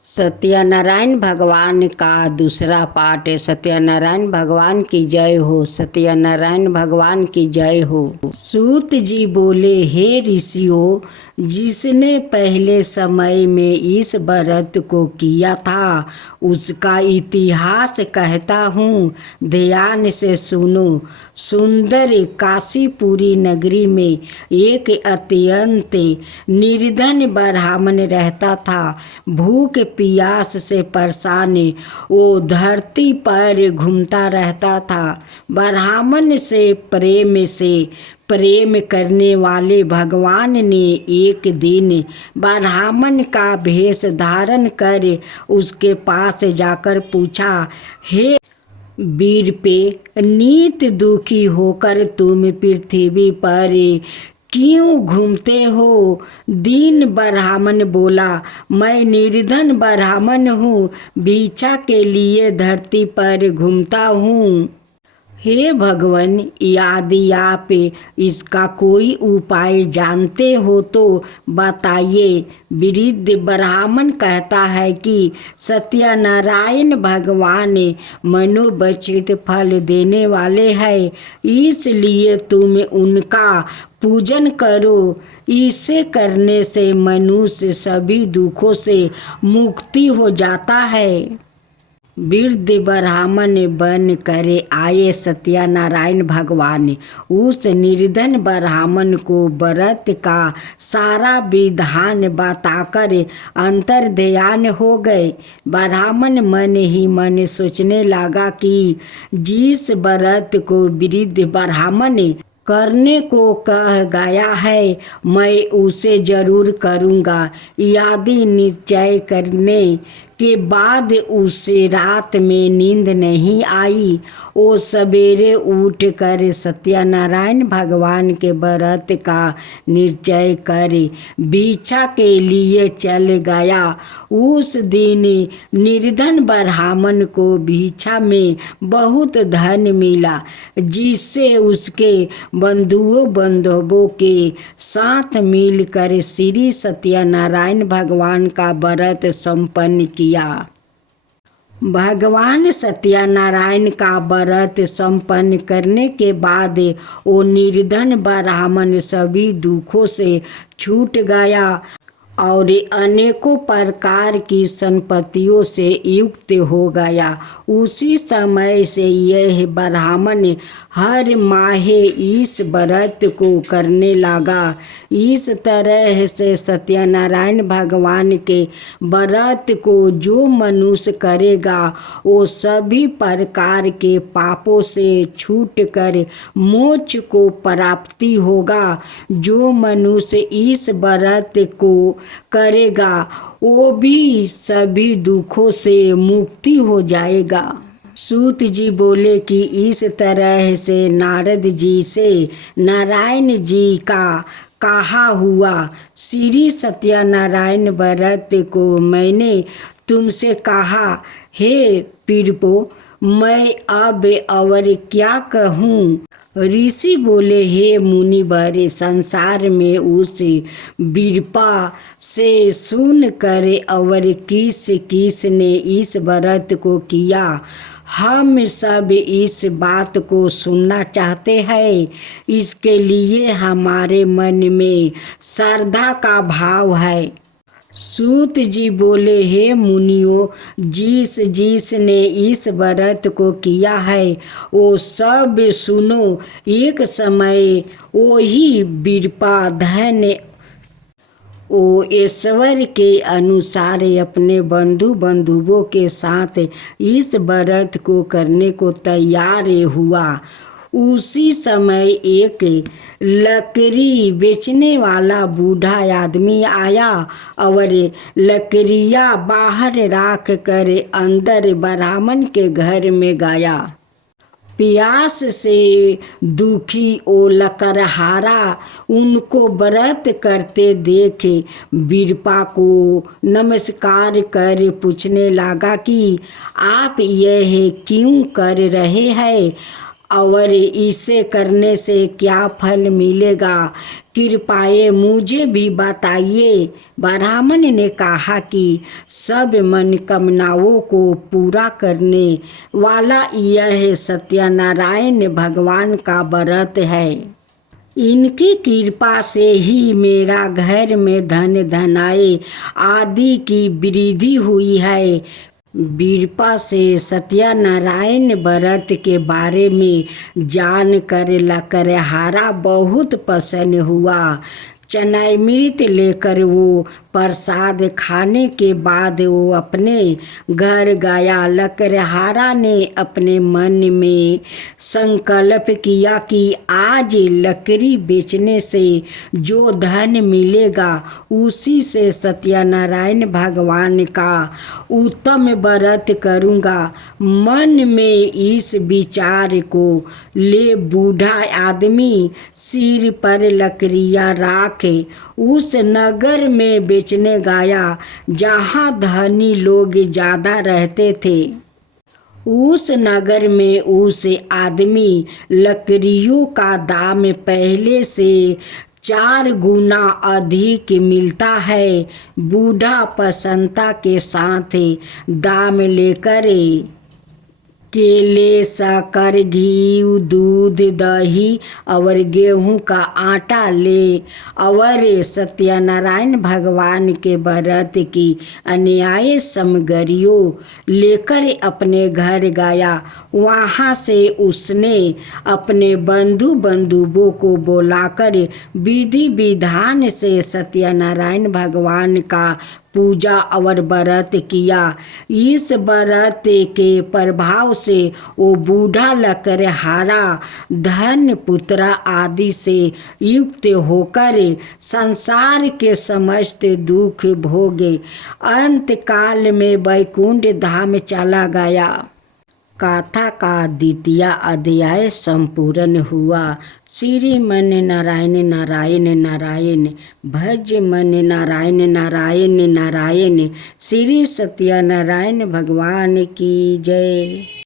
सत्यनारायण भगवान का दूसरा पाठ है। सत्यनारायण भगवान की जय हो। सत्यनारायण भगवान की जय हो। सूत जी बोले, हे ऋषियों, जिसने पहले समय में इस व्रत को किया था उसका इतिहास कहता हूँ, ध्यान से सुनो। सुंदर काशीपुरी नगरी में एक अत्यंत निर्धन ब्राह्मण रहता था। भूख प्यास से परेशान वो धरती पर घूमता रहता था। ब्राह्मण से प्रेम करने वाले भगवान ने एक दिन ब्राह्मण का भेष धारण कर उसके पास जाकर पूछा, हे वीर पे, नित दुखी होकर तुम पृथ्वी पर क्यों घूमते हो? दीन ब्राह्मण बोला, मैं निर्धन ब्राह्मण हूँ, भिक्षा के लिए धरती पर घूमता हूँ। हे भगवान, यदि आप इसका कोई उपाय जानते हो तो बताइए। वृद्ध ब्राह्मण कहता है कि सत्यनारायण भगवान मनोवांछित फल देने वाले हैं, इसलिए तुम उनका पूजन करो। इसे करने से मनुष्य सभी दुखों से मुक्ति हो जाता है। वृद्ध ब्राह्मण बन कर आए सत्यनारायण भगवान उस निर्धन ब्राह्मण को व्रत का सारा विधान बताकर अंतर्ध्यान हो गए। ब्राह्मण मन ही मन सोचने लगा कि जिस व्रत को वृद्ध ब्राह्मण करने को कह गया है, मैं उसे जरूर करूँगा। यदि निश्चय करने के बाद उसे रात में नींद नहीं आई, वो सवेरे उठकर सत्यनारायण भगवान के व्रत का निश्चय कर भिक्षा के लिए चल गया। उस दिन निर्धन ब्राह्मण को भिक्षा में बहुत धन मिला, जिससे उसके बंधुओं के साथ मिलकर श्री सत्यनारायण भगवान का व्रत संपन्न किया। भगवान सत्यनारायण का व्रत संपन्न करने के बाद वो निर्धन ब्राह्मण सभी दुखों से छूट गया और अनेकों प्रकार की संपत्तियों से युक्त हो गया। उसी समय से यह ब्राह्मण हर माह इस व्रत को करने लगा। इस तरह से सत्यनारायण भगवान के व्रत को जो मनुष्य करेगा वो सभी प्रकार के पापों से छूटकर मोक्ष को प्राप्ति होगा। जो मनुष्य इस व्रत को करेगा वो भी सभी दुखों से मुक्ति हो जाएगा। सूत जी बोले कि इस तरह से नारद जी से नारायण जी का कहा हुआ श्री सत्यनारायण व्रत को मैंने तुमसे कहा। हे पीड़पो, मैं अब और क्या कहूँ? ऋषि बोले, हे मुनिवर, संसार में उस विरपा से सुन कर और किस ने इस व्रत को किया, हम सब इस बात को सुनना चाहते हैं। इसके लिए हमारे मन में श्रद्धा का भाव है। सूत जी बोले, हे मुनियों, जिस ने इस व्रत को किया है वो सब सुनो। एक समय वो ही विरपा धन वो ईश्वर के अनुसार अपने बंधुओं के साथ इस व्रत को करने को तैयार हुआ। उसी समय एक लकड़ी बेचने वाला बूढ़ा आदमी आया और लकड़ियाँ बाहर रख कर अंदर ब्राह्मण के घर में गया। प्यास से दुखी ओ लकड़हारा उनको व्रत करते देख विरपा को नमस्कार कर पूछने लगा कि आप यह क्यों कर रहे हैं? और इसे करने से क्या फल मिलेगा, कृपया मुझे भी बताइए। ब्राह्मण ने कहा कि सब मनोकामनाओं को पूरा करने वाला यह सत्यनारायण भगवान का व्रत है। इनकी कृपा से ही मेरा घर में धन धनाय आदि की वृद्धि हुई है। वीरपा से सत्यनारायण व्रत के बारे में जानकर लकड़हारा बहुत प्रसन्न हुआ। चनामृत लेकर वो प्रसाद खाने के बाद वो अपने घर गया। लकड़हारा ने अपने मन में संकल्प किया कि आज लकड़ी बेचने से जो धन मिलेगा उसी से सत्यनारायण भगवान का उत्तम व्रत करूँगा। मन में इस विचार को ले बूढ़ा आदमी सिर पर लकड़ियाँ राख उस नगर में बेचने गया जहाँ धनी लोग ज़्यादा रहते थे। उस नगर में उस आदमी लकड़ियों का दाम पहले से 4 गुना अधिक मिलता है। बूढ़ा प्रसन्नता के साथ दाम लेकर केले, शक्कर, घी, दूध, दही और गेहूं का आटा ले और सत्यनारायण भगवान के व्रत की अन्याय सामग्रियों लेकर अपने घर गया। वहाँ से उसने अपने बंधुओं को बुलाकर विधि विधान से सत्यनारायण भगवान का पूजा और व्रत किया। इस व्रत के प्रभाव से वो बूढ़ा लकड़हारा धन पुत्र आदि से युक्त होकर संसार के समस्त दुख भोगे अंत काल में वैकुंठ धाम चला गया। कथा का 2वां अध्याय संपूर्ण हुआ। श्री मन नारायण नारायण नारायण, भज मन नारायण नारायण नारायण। श्री सत्यनारायण भगवान की जय।